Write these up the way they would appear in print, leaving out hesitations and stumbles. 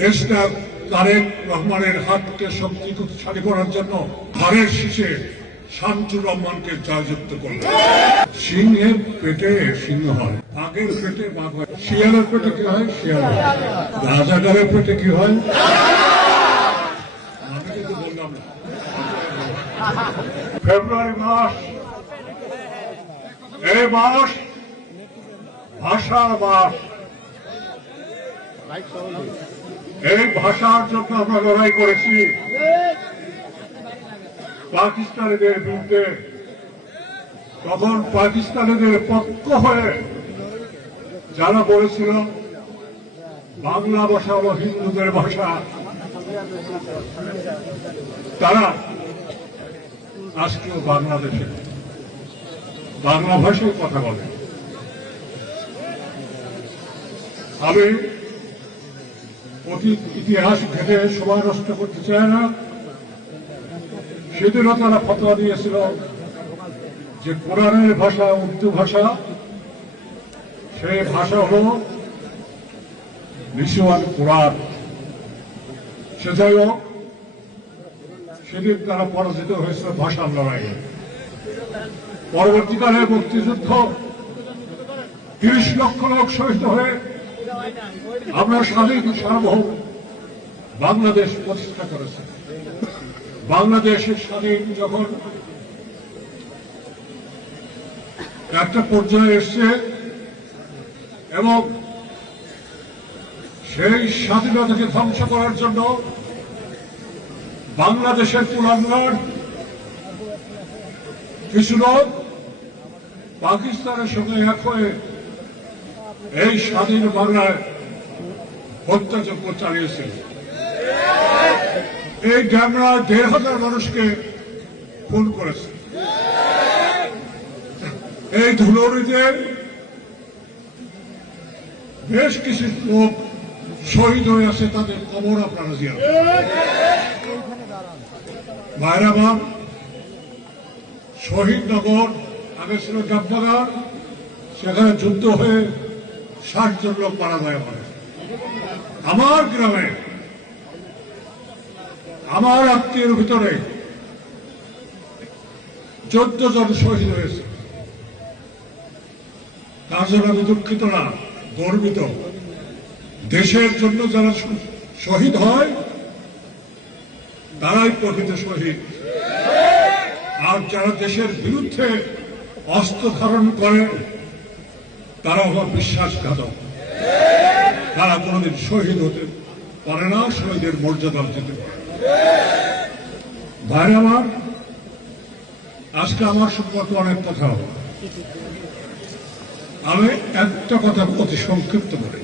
দেশটা তারেক রহমানের হাতকে শক্তিশালী করার জন্য ঘরের শীষে শামসুর রহমানকে জয়যুক্ত করবে। সিংহের পেটে সিংহ হয়, বাঘের পেটে বাঘ হয়, শিয়ালের পেটে কি হয় শিয়াল হয়, রাজাকারের পেটে কি হয় আমি কিন্তু বললাম না। ফেব্রুয়ারি মাস, এই মাস ভাষার মাস। এই ভাষার জন্য আমরা লড়াই করেছি পাকিস্তানিদের বিরুদ্ধে। তখন পাকিস্তানিদের পক্ষ হয়ে যারা বলেছিল বাংলা ভাষা হল হিন্দুদের ভাষা, তারা আজকেও বাংলাদেশে বাংলা ভাষায় কথা বলে। আমি অতীত ইতিহাস ঘেটে সময় নষ্ট করতে চায় না। সেদিনও তারা ফতোয়া দিয়েছিল যে কোরআনের ভাষা উর্দু ভাষা, সেই ভাষা হল নিশান কোরআন। সে যাই হোক, সেদিন তারা পরাজিত হয়েছিল ভাষার লড়াইয়ে। পরবর্তীকালে মুক্তিযুদ্ধ 30 লক্ষ লোক শহীদ হয়ে আমরা স্বাধীন সার্বভৌম বাংলাদেশ প্রতিষ্ঠা করেছি। বাংলাদেশের স্বাধীন যখন একটা পর্যায়ে এসছে এবং সেই স্বাধীনতাকে ধ্বংস করার জন্য বাংলাদেশের কুলাঙ্গার কিছু লোক পাকিস্তানের সঙ্গে এক হয়ে এই স্বাধীন বাংলায় হত্যাযজ্ঞ চালিয়েছিল। এই ড্যামরা 1,500 মানুষকে খুন করেছে। এই ধুলুরিতে বেশ কিছু লোক শহীদ হয়ে আছে, তাদের কবর আপনারা জিয়ারত ভাইরাবাদ, শহীদনগর, আগে ছিল ডাব্বাগার, সেখানে যুদ্ধ হয়ে 60 জন লোক মারা যায়। আমার গ্রামে আমার আত্মীয়ের ভিতরে 14 জন শহীদ হয়েছে। তার জন্য আমি দুঃখিত না, গর্বিত। দেশের জন্য যারা শহীদ হয় তারাই প্রকৃত শহীদ। আর যারা দেশের বিরুদ্ধে অস্ত্র ধারণ করে তারা হল বিশ্বাসঘাতক। তারা কোনদিন শহীদ হতে পারে না, শহীদের মর্যাদা দিতে পারে। ভাইরা আমার, আজকে আমার সম্পর্কে অনেক কথা হবে। আমি একটা কথা অতি সংক্ষিপ্ত করি।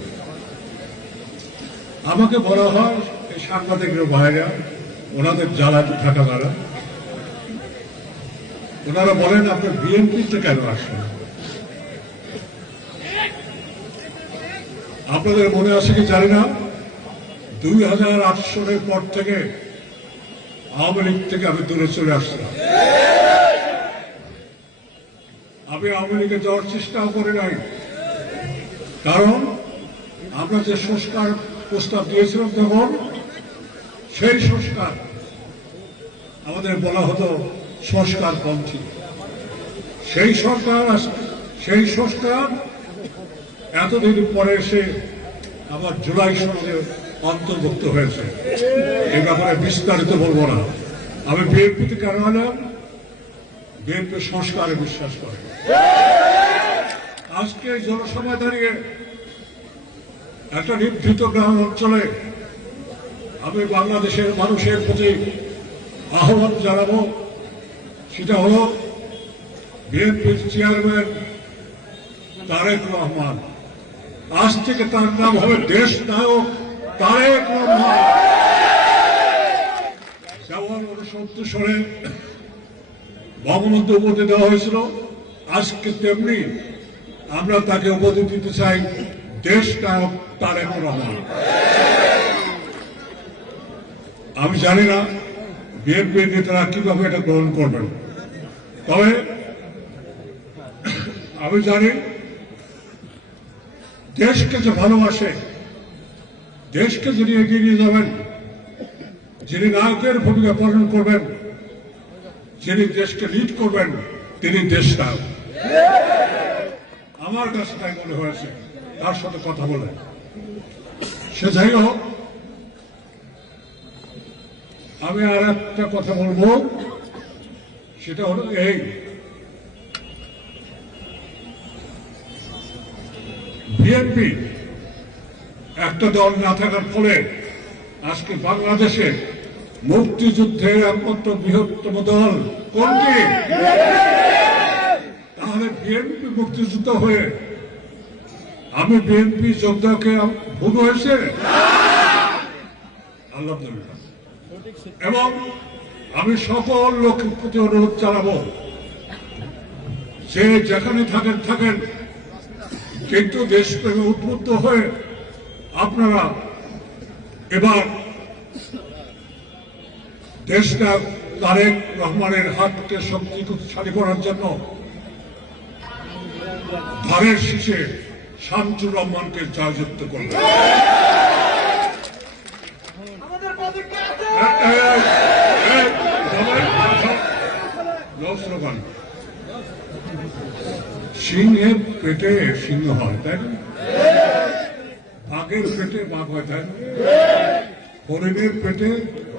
আমাকে বলা হয় এই সাংবাদিকের ভাইরা, ওনাদের জ্বালাতে থাকা দ্বারা ওনারা বলেন আপনি বিএনপিতে কেন আসেন? আপনাদের মনে আছে কি জানি না, 2008 সালের পর থেকে আওয়ামী লীগ থেকে আমি দূরে চলে আসছিলাম। আমি আওয়ামী লীগে যাওয়ার চেষ্টাও করি নাই, কারণ আমরা যে সংস্কার প্রস্তাব দিয়েছিলাম তখন সেই সংস্কার আমাদের বলা হতো সংস্কারপন্থী। সেই সংস্কার এতদিন পরে এসে আমার জুলাই সনদে অন্তর্ভুক্ত হয়েছে। এই ব্যাপারে বিস্তারিত বলবো না। আমি বিএনপিতে কেন এলাম? বিএনপি সংস্কারে বিশ্বাস করে। আজকে জনসভায় দাঁড়িয়ে একটা নিভৃত গ্রাম অঞ্চলে আমি বাংলাদেশের মানুষের প্রতি আহ্বান জানাবো, সেটা হল বিএনপির চেয়ারম্যান তারেক রহমান। আজ থেকে তার নাম হবে দেশ নায়ক তারেক রহমান। যেমন 1969 সালে বঙ্গবন্ধু উপাধি দেওয়া হয়েছিল, আজকে তেমনি আমরা তাকে উপাধি দিতে চাই দেশ নায়ক তারেক রহমান। আমি জানি না বিএনপির নেতারা কিভাবে এটা গ্রহণ করবেন, তবে আমি জানি দেশকে যে ভালোবাসে দেশকে যিনি এগিয়ে নিয়ে যাবেন, যিনি নায়কের ভূমিকা পালন করবেন, যিনি দেশকে লিড করবেন, তিনি দেশটা। আমার কাছে তাই মনে হয়েছে তার সাথে কথা বলে। সে যাই হোক, আমি আর একটা কথা বলবো, সেটা হলো এই বিএনপি একটা দল না থাকার ফলে আজকে বাংলাদেশে মুক্তিযুদ্ধের একমাত্র বৃহত্তম দল কোনটি? তাহলে বিএনপি মুক্তিযুদ্ধ হয়ে আমি বিএনপি যোদ্ধাকে ভুল হয়েছে? আলহামদুলিল্লাহ। এবং আমি সকল লোকের প্রতি অনুরোধ জানাবো, যে যেখানে থাকেন, কিন্তু দেশপ্রেমে উদ্বুদ্ধ হয়ে আপনারা এবার দেশটা তারেক রহমানের হাতকে শক্তিশালী করার জন্য ধারের শীষে শামসুর রহমানকে জয়যুক্ত করবেন। সিংহের পেটে সিংহ হয়, তাই না? বাঘের পেটে বাঘ হয়, তাই না? হরিণের পেটে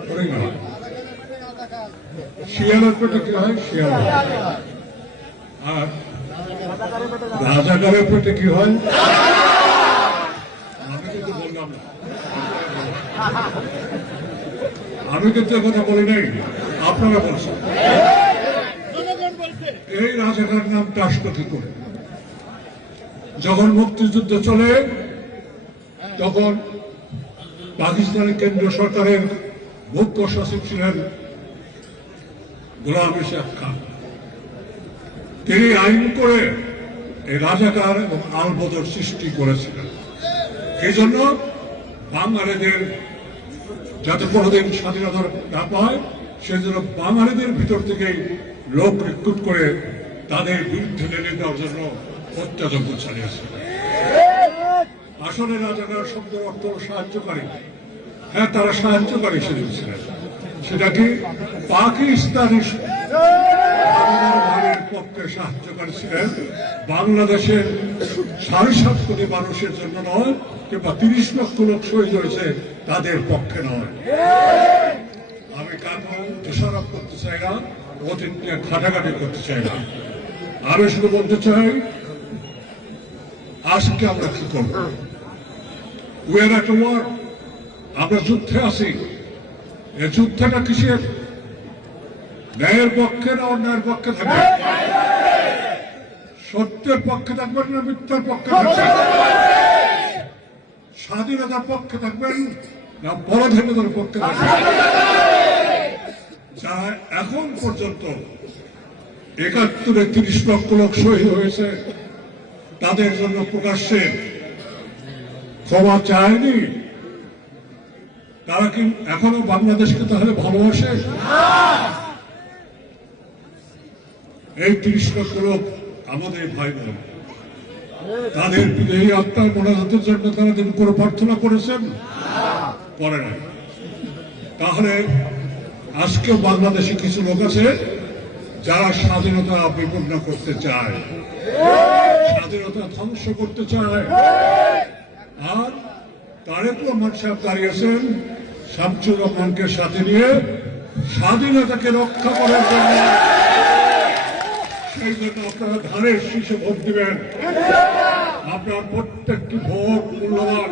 হরিণ হয়, শিয়ালের পেটে কি হয়? শিয়াল হয়। আর রাজাকারের পেটে কি হয়? আমি কিন্তু বললাম না, আমি কিন্তু কথা বলি নাই, আপনারা বলছেন। এই রাজাকার নামটা আসতো কি করে? যখন মুক্তিযুদ্ধ চলে তখন পাকিস্তানের কেন্দ্রীয় সরকারের মুখ্য সচিব ছিলেন গোলাম ইসহাক খান। তিনি আইন করে এই রাজাকার এবং আলবদর সৃষ্টি করেছিলেন। এই জন্য বাঙালিদের যাতে কোনোদিন স্বাধীনতা না পায়, সেজন্য বাঙালিদের ভিতর থেকেই লোক রিক্রুট করে তাদের বিরুদ্ধে লেনে দেওয়ার জন্য অত্যাচার চালিয়েছে। আসলে রাজাকার শব্দের অর্থ সাহায্যকারী। হ্যাঁ, তারা সাহায্যকারী সেদিন ছিলেন। সেটা কি? পাকিস্তানি ভাইয়ের পক্ষে সাহায্যকারী ছিলেন, বাংলাদেশের 7.5 কোটি মানুষের জন্য নয়, কিংবা 30 লক্ষ লোক শহীদ হয়েছে তাদের পক্ষে নয়। আমি কারো দোষারোপ করতে চাই না, অতীত নিয়ে ঘাটাঘাটি করতে চাই না। আমি শুধু বলতে চাই, আজকে আমরা কি করব? We are at war. আমরা যুদ্ধে আছি। এই যুদ্ধটা কিসের? ন্যায়ের পক্ষে না অন্যায়ের পক্ষে থাকবে? সত্যের পক্ষে থাকবেন না মিথ্যার পক্ষে থাকবেন? স্বাধীনতার পক্ষে থাকবেন না পরাধীনতার পক্ষে থাকবেন? যারা এখন পর্যন্ত 71-এ 30 লক্ষ লোক শহীদ হয়েছে, তাদের জন্য প্রকাশ্যে ক্ষমা চায়নি, তারা কি এখনো বাংলাদেশকে তাহলে ভালোবাসে? এই 30 লক্ষ লোক আমাদের ভাই বোন, তাদের এই আত্মার মোনাজাতের জন্য তারা দিন করে প্রার্থনা করেছেন? করে নাই। তাহলে আজকে বাংলাদেশে কিছু লোক আছে যারা স্বাধীনতা বিপন্ন করতে চায়, স্বাধীনতা ধ্বংস করতে চায়। আর তারেক রহমান সাহেব দাঁড়িয়েছেন শামসুর রহমানকে সাথে নিয়ে স্বাধীনতাকে রক্ষা করার জন্য। সেই জন্য আপনারা ধানের শীষে ভোট দিবেন। আপনার প্রত্যেকটি ভোট মূল্যবান।